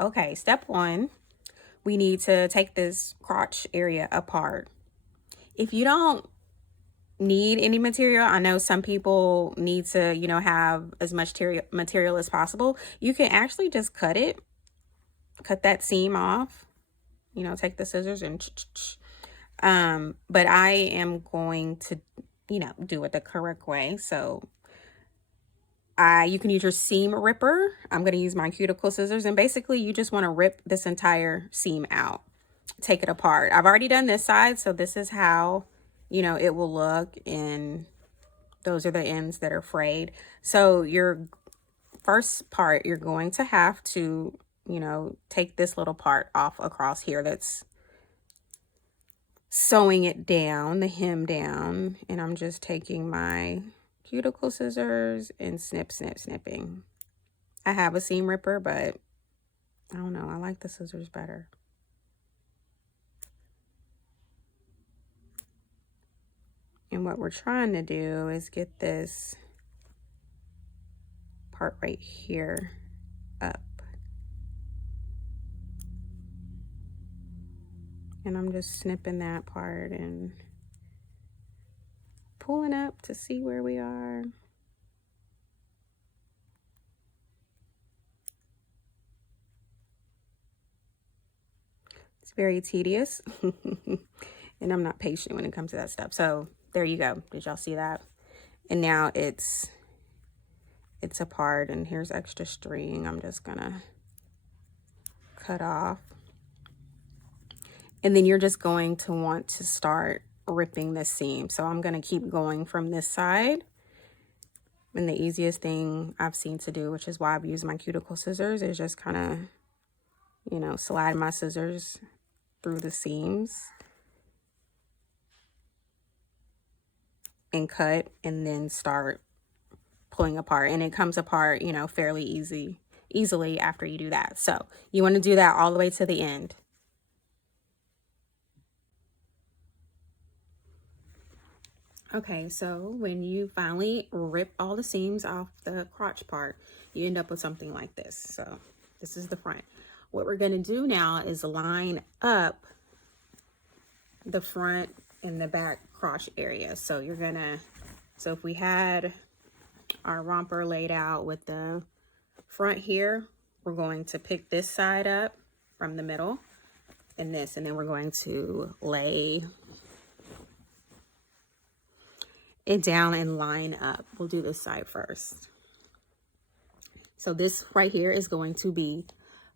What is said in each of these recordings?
Okay, step one, we need to take this crotch area apart. If you don't need any material, I know some people need to, have as much material as possible. You can actually just cut that seam off, take the scissors and but I am going to, do it the correct way. So you can use your seam ripper. I'm going to use my cuticle scissors, and basically you just want to rip this entire seam out, take it apart. I've already done this side, so this is how, it will look, and those are the ends that are frayed. So your first part, you're going to have to, take this little part off across here that's sewing it down, the hem down, and I'm just taking my cuticle scissors and snipping. I have a seam ripper, but I don't know, I like the scissors better. And what we're trying to do is get this part right here up. And I'm just snipping that part and pulling up to see where we are. It's very tedious. And I'm not patient when it comes to that stuff. So there you go. Did y'all see that? And now it's apart, and here's extra string. I'm just gonna cut off. And then you're just going to want to start ripping the seam. So I'm gonna keep going from this side. And the easiest thing I've seen to do, which is why I've used my cuticle scissors, is just kind of, slide my scissors through the seams and cut, and then start pulling apart. And it comes apart, fairly easily after you do that. So you want to do that all the way to the end. Okay, so when you finally rip all the seams off the crotch part, you end up with something like this. So this is the front. What we're going to do now is line up the front and the back crotch area. So so if we had our romper laid out with the front here, we're going to pick this side up from the middle and this, and then we're going to lay it down and line up. We'll do this side first. So this right here is going to be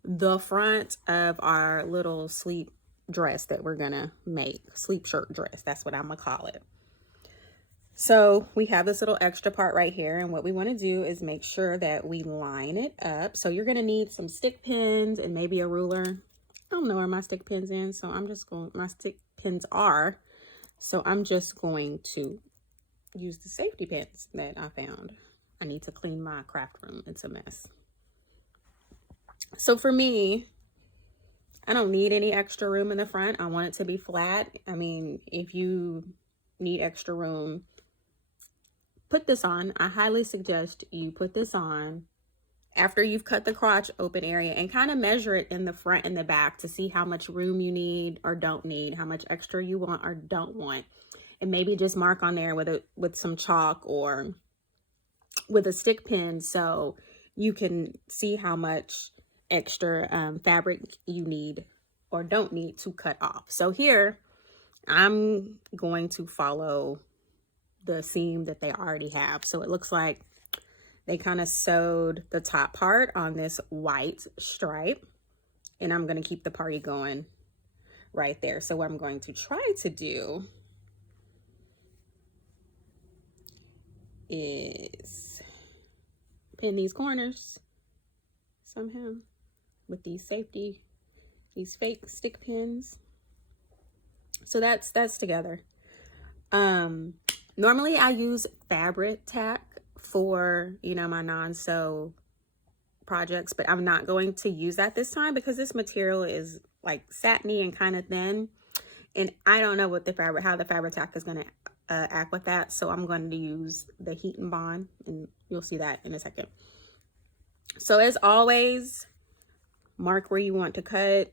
the front of our little sleep dress that we're gonna make, sleep shirt dress. That's what I'm gonna call it. So we have this little extra part right here, and what we want to do is make sure that we line it up. So you're gonna need some stick pins and maybe a ruler. I don't know where my stick pins in, so my stick pins are. So I'm just going to use the safety pins that I found. I need to clean my craft room. It's a mess. So for me, I don't need any extra room in the front. I want it to be flat. I mean, if you need extra room, put this on. I highly suggest you put this on after you've cut the crotch open area, and kind of measure it in the front and the back to see how much room you need or don't need, how much extra you want or don't want. And maybe just mark on there with some chalk or with a stick pin, so you can see how much extra fabric you need or don't need to cut off. So here I'm going to follow the seam that they already have. So it looks like they kind of sewed the top part on this white stripe, and I'm going to keep the party going right there. So what I'm going to try to do is pin these corners somehow with these fake stick pins. So that's together. Normally I use fabric tack for, my non-sew projects, but I'm not going to use that this time because this material is like satiny and kind of thin, and I don't know how the fabric tack is going to act with that. So I'm going to use the heat and bond, and you'll see that in a second. So as always, mark where you want to cut.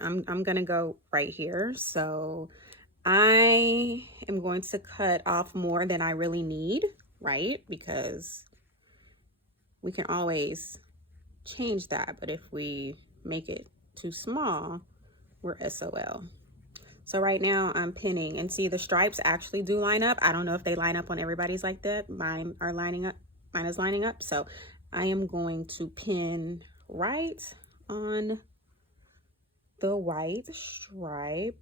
I'm gonna go right here. So I am going to cut off more than I really need, right? Because we can always change that, but if we make it too small, we're SOL. So right now I'm pinning, and see the stripes actually do line up. I don't know if they line up on everybody's like that. Mine are lining up. Mine is lining up. So I am going to pin right on the white stripe.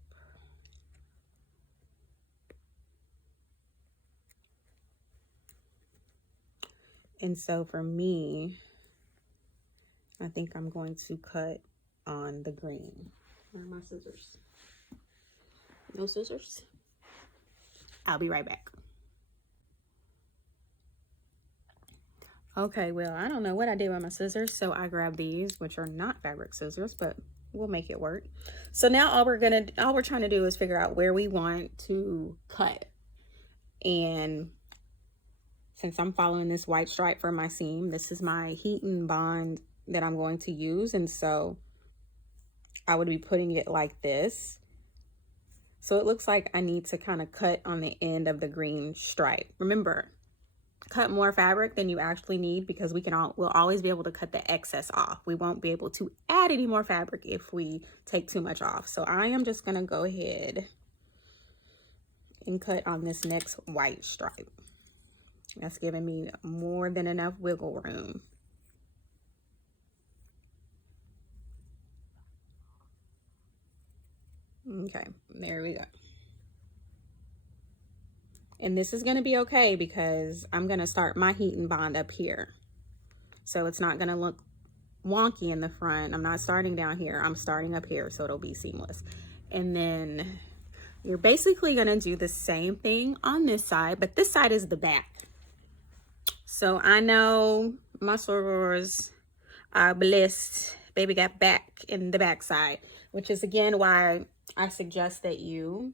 And so for me, I think I'm going to cut on the green. Where are my scissors? No scissors? I'll be right back. Okay, well, I don't know what I did with my scissors, so I grabbed these, which are not fabric scissors, but we'll make it work. So now all we're trying to do is figure out where we want to cut. And since I'm following this white stripe for my seam, this is my heat and bond that I'm going to use, and so I would be putting it like this. So it looks like I need to kind of cut on the end of the green stripe. Remember, cut more fabric than you actually need, because we'll always be able to cut the excess off. We won't be able to add any more fabric if we take too much off. So I am just gonna go ahead and cut on this next white stripe. That's giving me more than enough wiggle room. Okay, there we go. And this is going to be okay because I'm going to start my heat and bond up here. So it's not going to look wonky in the front. I'm not starting down here. I'm starting up here, so it'll be seamless. And then you're basically going to do the same thing on this side, but this side is the back. So I know my sorors are blessed. Baby got back in the back side, which is again why I suggest that you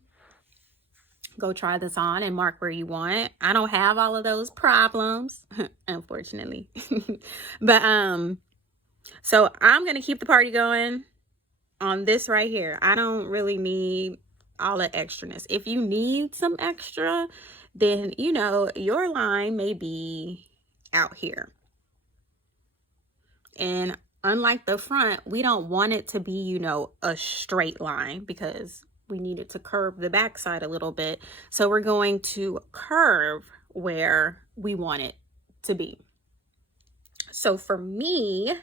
go try this on and mark where you want. I don't have all of those problems, unfortunately. But so I'm gonna keep the party going on this right here. I don't really need all the extraness. If you need some extra, then you know your line may be out here. And unlike the front, we don't want it to be, you know, a straight line, because we need it to curve the backside a little bit. So we're going to curve where we want it to be. So for me,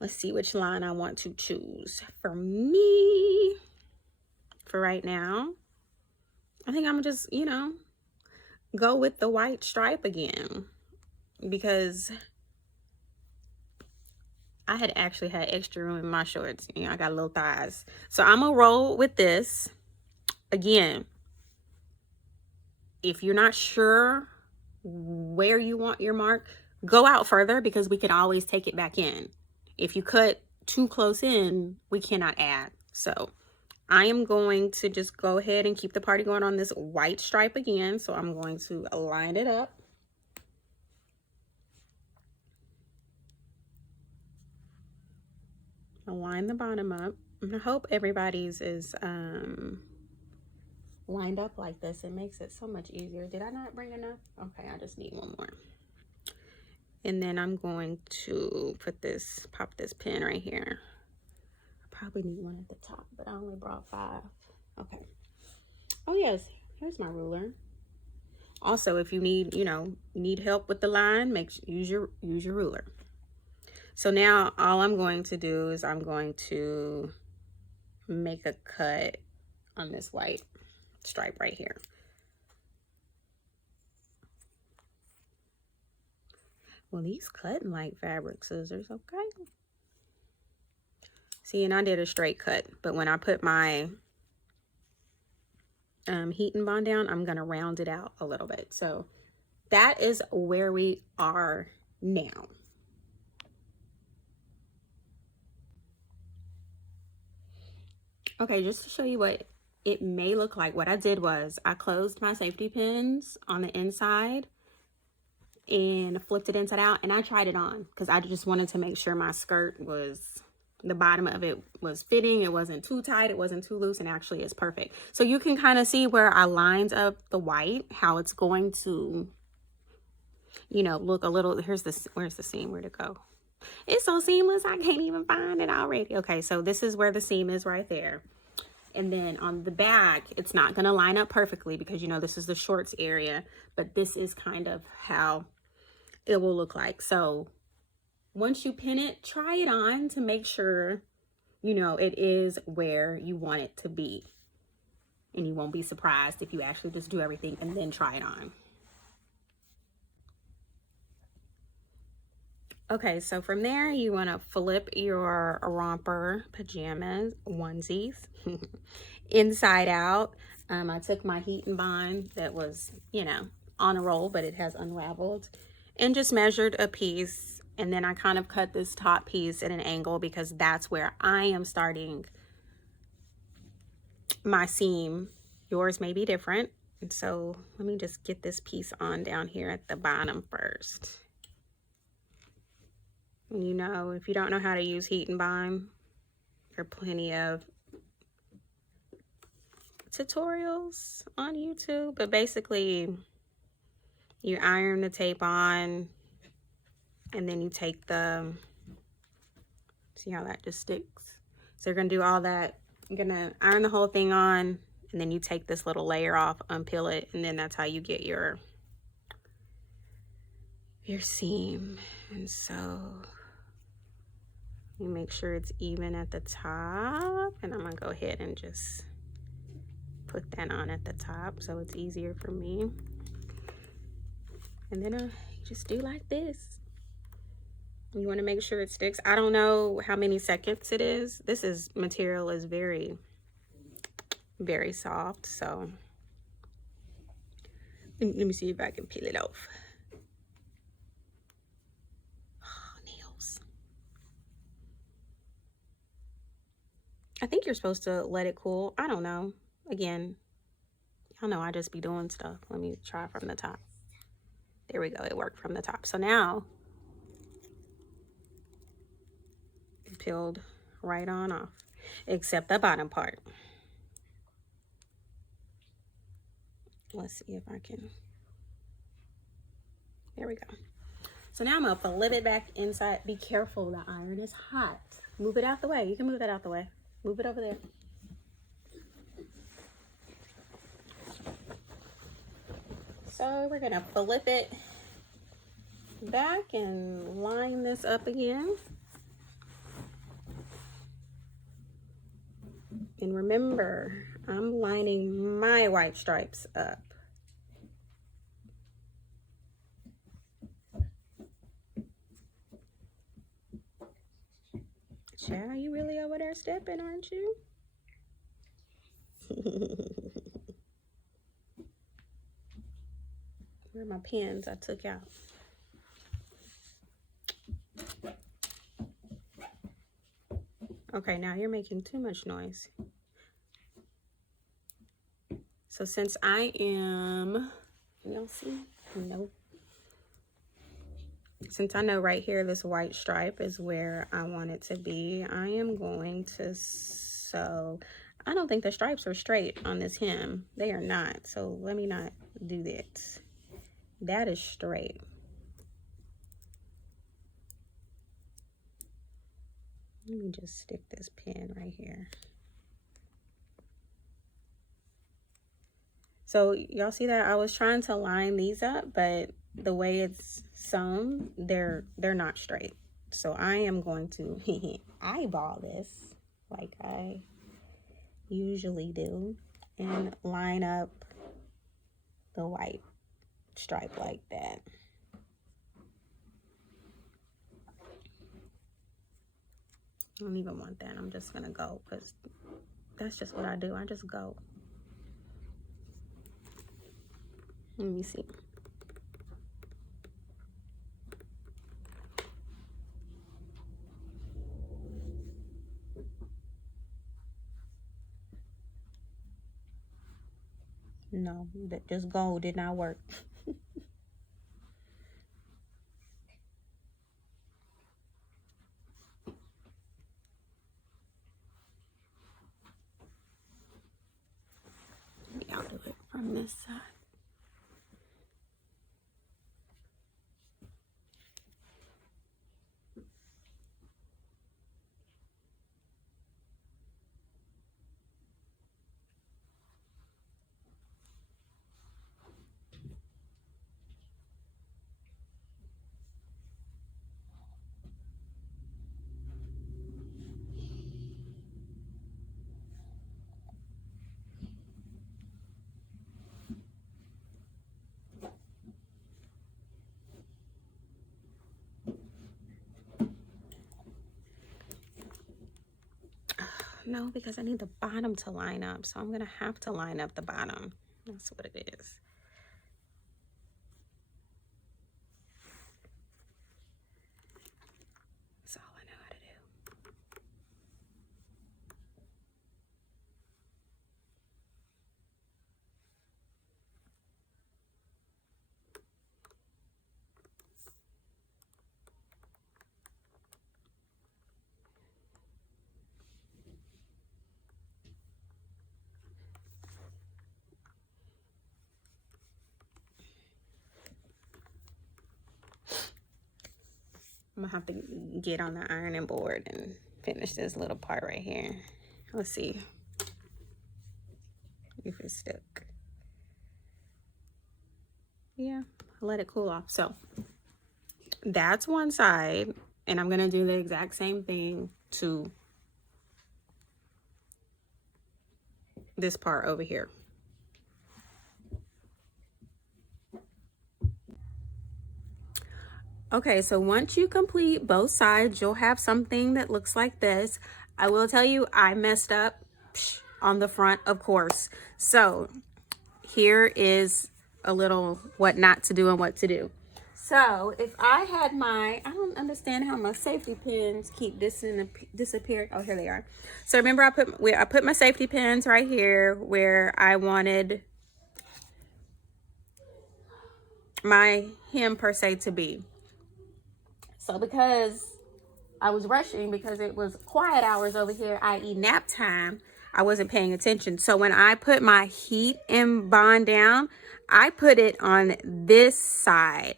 let's see which line I want to choose. For me, for right now, I think I'm just, you know, go with the white stripe again, because I had actually had extra room in my shorts. You know, I got little thighs. So I'm gonna roll with this. Again, if you're not sure where you want your mark, go out further, because we can always take it back in. If you cut too close in, we cannot add. So I am going to just go ahead and keep the party going on this white stripe again. So I'm going to line it up. Line the bottom up. I hope everybody's is lined up like this. It makes it so much easier. Did I not bring enough? Okay, I just need one more. And then I'm going to pop this pin right here. I probably need one at the top, but I only brought 5. Okay. Oh yes, here's my ruler. Also, if you need, you know, need help with the line, use your ruler. So now all I'm going to do is I'm going to make a cut on this white stripe right here. Well, these cutting like fabric scissors, okay. See, and I did a straight cut, but when I put my heat and bond down, I'm gonna round it out a little bit. So that is where we are now. Okay, just to show you what it may look like, what I did was I closed my safety pins on the inside and flipped it inside out, and I tried it on because I just wanted to make sure my skirt was, the bottom of it was fitting. It wasn't too tight, it wasn't too loose, and actually it's perfect. So you can kind of see where I lined up the white, how it's going to, you know, look a little. Here's this, where's the seam, where'd it go? It's so seamless, I can't even find it already. Okay, so this is where the seam is right there. And then on the back, it's not going to line up perfectly because, you know, this is the shorts area, but this is kind of how it will look like. So once you pin it, try it on to make sure, you know, it is where you want it to be. And you won't be surprised if you actually just do everything and then try it on. Okay, so from there, you want to flip your romper pajamas, onesies, inside out. I took my heat and bond that was, you know, on a roll, but it has unraveled, and just measured a piece. And then I kind of cut this top piece at an angle because that's where I am starting my seam. Yours may be different. And so let me just get this piece on down here at the bottom first. You know, if you don't know how to use heat and bond, there are plenty of tutorials on YouTube, but basically you iron the tape on and then you take the, see how that just sticks? So you're gonna do all that. You're gonna iron the whole thing on, and then you take this little layer off, unpeel it, and then that's how you get your seam. And so you make sure it's even at the top, and I'm gonna go ahead and just put that on at the top so it's easier for me. And then you just do like this. You want to make sure it sticks. I don't know how many seconds it is. This material is very, very soft. So let me see if I can peel it off. Oh, nails. I think you're supposed to let it cool. I don't know. Again, y'all know I just be doing stuff. Let me try from the top. There we go. It worked from the top. So now it peeled right on off, except the bottom part. Let's see if I can. There we go. So now I'm gonna flip it back inside. Be careful, the iron is hot. Move it out the way. You can move that out the way. Move it over there. So we're gonna flip it back and line this up again. And remember, I'm lining my white stripes up. Child, you really over there stepping, aren't you? Where are my pens I took out? Okay, now you're making too much noise. So since I am, y'all see? No. Since I know right here, this white stripe is where I want it to be, I am going to sew. I don't think the stripes are straight on this hem. They are not. So let me not do that. That is straight. Let me just stick this pin right here. So y'all see that I was trying to line these up, but the way it's sewn, they're not straight. So I am going to eyeball this like I usually do and line up the white stripe like that. I don't even want that. I'm just gonna go because that's just what I do. I just go. Let me see. No, that just go did not work. this side. No, because I need the bottom to line up, so I'm gonna have to line up the bottom. That's what it is. That's all I know how to do. I'm gonna have to get on the ironing board and finish this little part right here. Let's see if it's stuck. Yeah, let it cool off. So that's one side, and I'm gonna do the exact same thing to this part over here. Okay, so once you complete both sides, you'll have something that looks like this. I will tell you, I messed up on the front, of course. So here is a little what not to do and what to do. So if I had I don't understand how my safety pins keep disappearing. Oh, here they are. So remember I put my safety pins right here where I wanted my hem per se to be. So because I was rushing, because it was quiet hours over here, i.e. nap time, I wasn't paying attention. So when I put my heat and bond down, I put it on this side,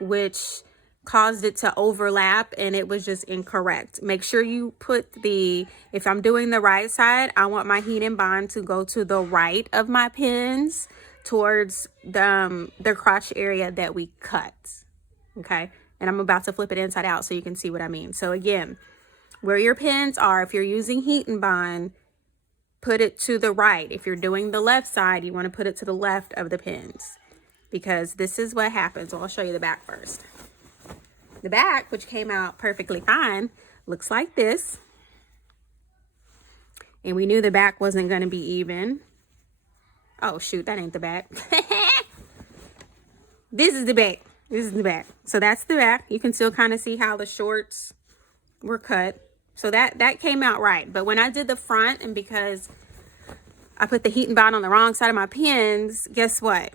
which caused it to overlap, and it was just incorrect. Make sure you put if I'm doing the right side, I want my heat and bond to go to the right of my pins towards the crotch area that we cut. Okay, and I'm about to flip it inside out so you can see what I mean. So again, where your pins are, if you're using heat and bond, put it to the right. If you're doing the left side, you want to put it to the left of the pins, because this is what happens. Well, I'll show you the back first. The back, which came out perfectly fine, looks like this. And we knew the back wasn't going to be even. Oh, shoot, that ain't the back. This is the back. This is the back. So that's the back. You can still kind of see how the shorts were cut. So that came out right. But when I did the front, and because I put the heat and bond on the wrong side of my pins, guess what?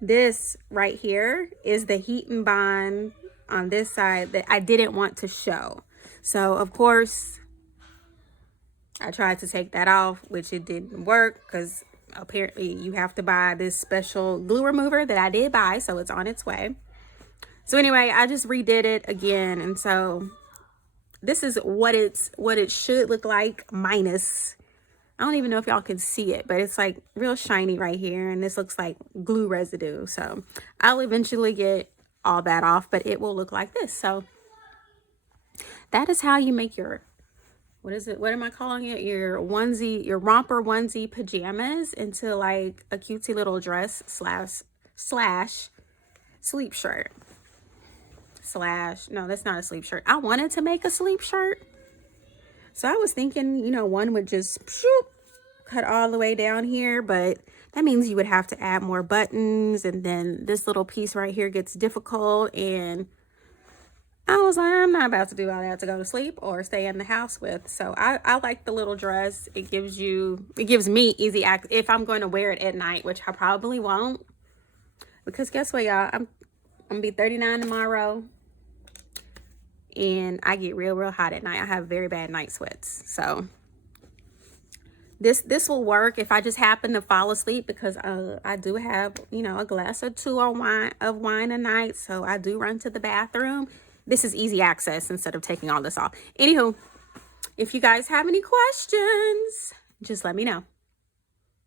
This right here is the heat and bond on this side that I didn't want to show. So of course, I tried to take that off, which it didn't work, because apparently you have to buy this special glue remover that I did buy, so it's on its way. So anyway, I just redid it again, and so this is what it should look like, minus, I don't even know if y'all can see it, but it's like real shiny right here, and this looks like glue residue. So I'll eventually get all that off, but it will look like this. So that is how you make your, what is it? What am I calling it? Your onesie, your romper onesie pajamas into like a cutesy little dress slash sleep shirt. No, that's not a sleep shirt. I wanted to make a sleep shirt. So I was thinking, one would just cut all the way down here, but that means you would have to add more buttons, and then this little piece right here gets difficult, and I was like, I'm not about to do all that to go to sleep or stay in the house with. So I like the little dress. It gives me easy access if I'm going to wear it at night, which I probably won't, because guess what, y'all? I'm gonna be 39 tomorrow, and I get real hot at night. I have very bad night sweats. So This will work if I just happen to fall asleep, because I do have, you know, a glass or two of wine a night, so I do run to the bathroom. This is easy access instead of taking all this off. Anywho, if you guys have any questions, just let me know.